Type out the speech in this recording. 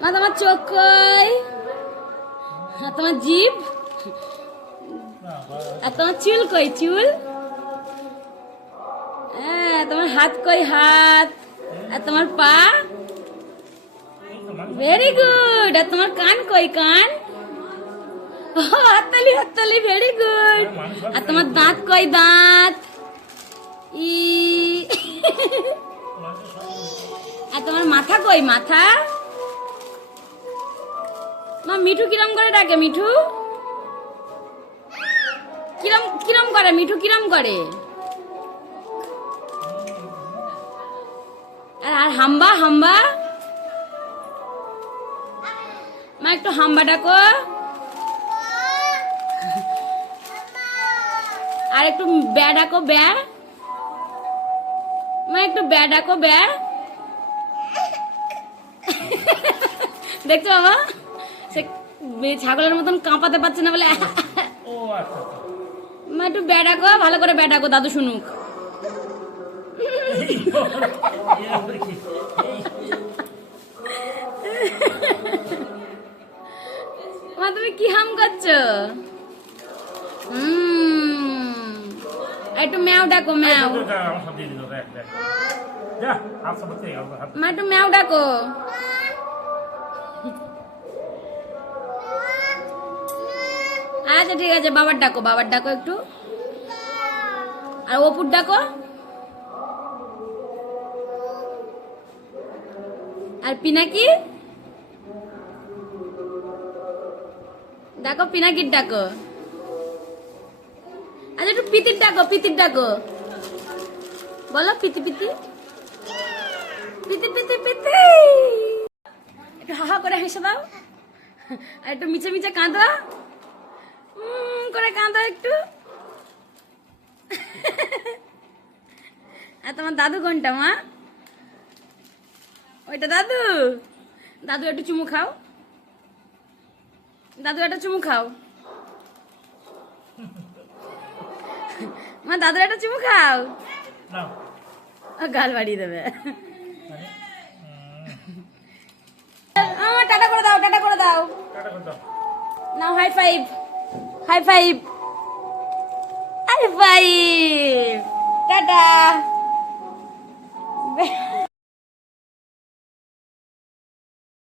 মা তোমার চোখ কই? আর তোমার জিভ? আর তোমার চুল কই? চুল? হ্যাঁ, তোমার হাত কই? হাত? আর তোমার পা? Very good. আর তোমার কান কই? কান? হাততালি হাততালি, ভেরি গুড। আর তোমার দাঁত কই? দাঁত? ই আর তোমার মাথা কই? মাথা? মা মিঠু কিরম করে ডাকে? মিঠু কিরম কিরম করে? মিঠু কিরম করে? আর হাম্বা? হাম্বা? মা একটু হাম্বা ডাকো। আর একটু ব্যা ডাকো। ব্যা? মা একটু ব্যা ডাকো। ব্যা? দেখছো বাবা, সে ছাগলের মতন কাঁপাতে পারছে না বলে। মা একটু ব্যা ডাকো, ভালো করে ব্যা ডাকো, দাদু শুনুক। মা তুমি কি হাম করছো? একটু ম্যাও ডাকো। ম্যাও? মা একটু ম্যাও ডাকো। আচ্ছা ঠিক আছে, বাবার ডাকো। বাবার ডাকো একটু। আর অপুর ডাকো। আর পিনাকি ডাকো। পিনাকির ডাকো। আচ্ছা একটু পিতির ডাকো। পিতির ডাকো। বলো পিতি পিতি পিতি পিতি পিতি। একটু হাহা করে হেসে দাও। আর একটু মিছে মিছে কাঁদো। করে কাঁদো একটু। আর তোমার দাদু কোনটা মা? ওইটা দাদু? দাদু একটু চুমু খাও। দাদু একটা চুমু খাও। মা দাদুর একটা চুমু খাও। গাল বাড়িয়ে দেবে। টাটা করে দাও। টাটা করে দাও। নাও high five. High five. High five. Tata.